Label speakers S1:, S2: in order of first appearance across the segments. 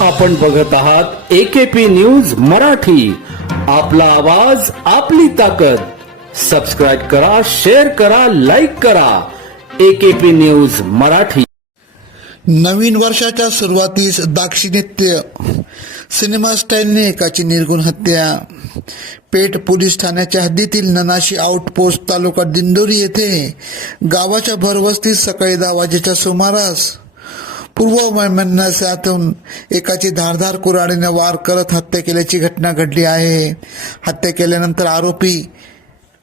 S1: आपण बघत आहात एकेपी न्यूज मराठी. आपला आवाज आपली ताकद. सबस्क्राईब करा शेअर करा लाईक करा. AKP news Marathi.
S2: नवीन वर्षाच्या सुरुवातीस दाक्षिणात्य सिनेमा स्टाईलने एकाची निर्गुण हत्या. पेठ पोलीस ठाण्याच्या हद्दीतील ननाशी आउटपोस्ट तालुका दिंडोरी येथे गावाच्या भरवस्तीत सकाळी दहा वाजेच्या सुमारास पूर्व वैमनस्यातून एकाची धारधार कुऱ्हाडीने वार करत हत्या केल्याची घटना घडली आहे. हत्या केल्यानंतर आरोपी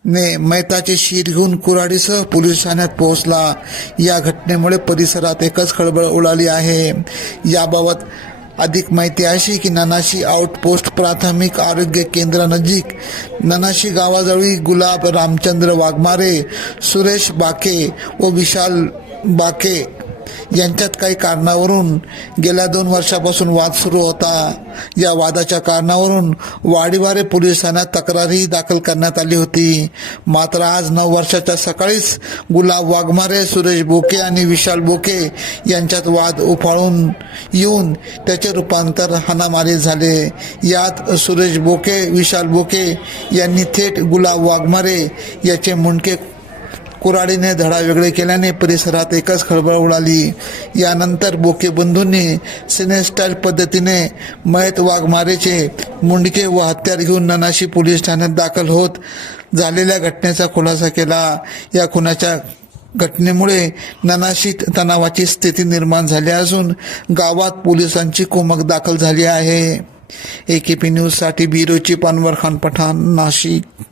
S2: ने मैताचे शीर घेऊन कुऱ्हाडीसह पोलीस ठाण्यात पोहोचला. या घटनेमुळे परिसरात एकच खळबळ उडाली आहे. याबाबत अधिक माहिती अशी की ननाशी आउटपोस्ट प्राथमिक आरोग्य केंद्रानजीक ननाशी गावाजवळी गुलाब रामचंद्र वाघमारे सुरेश बाके व विशाल बाके यांच्यात काही कारणावरून गेल्या दोन वर्षापासून वाद सुरू होता. या वादाच्या कारणावरून वाडीवारे पोलीस ठाण्यात तक्रारही दाखल करण्यात आली होती. मात्र आज नऊ वर्षाच्या सकाळीच गुलाब वाघमारे सुरेश बोके आणि विशाल बोके यांच्यात वाद उफाळून येऊन त्याचे रूपांतर हाणामारी झाले. यात सुरेश बोके विशाल बोके यांनी थेट गुलाब वाघमारे याचे मुंडके कुऱ्हाडीने धडा वेगळे केल्याने परिसरात एकच खळबळ उडाली. यानंतर बोके बंधूंनी सिनेस्टाईल पद्धतीने मयत वाघमारेचे मुंडके व हत्यार घेऊन ननाशी पोलीस ठाण्यात दाखल होत झालेल्या घटनेचा खुलासा केला. या खुनाच्या घटनेमुळे ननाशीत तणावाची स्थिती निर्माण झाली असून गावात पोलिसांची कुमक दाखल झाली आहे. एकेपी न्यूजसाठी बिरोची पानवर खान पठाण नाशिक.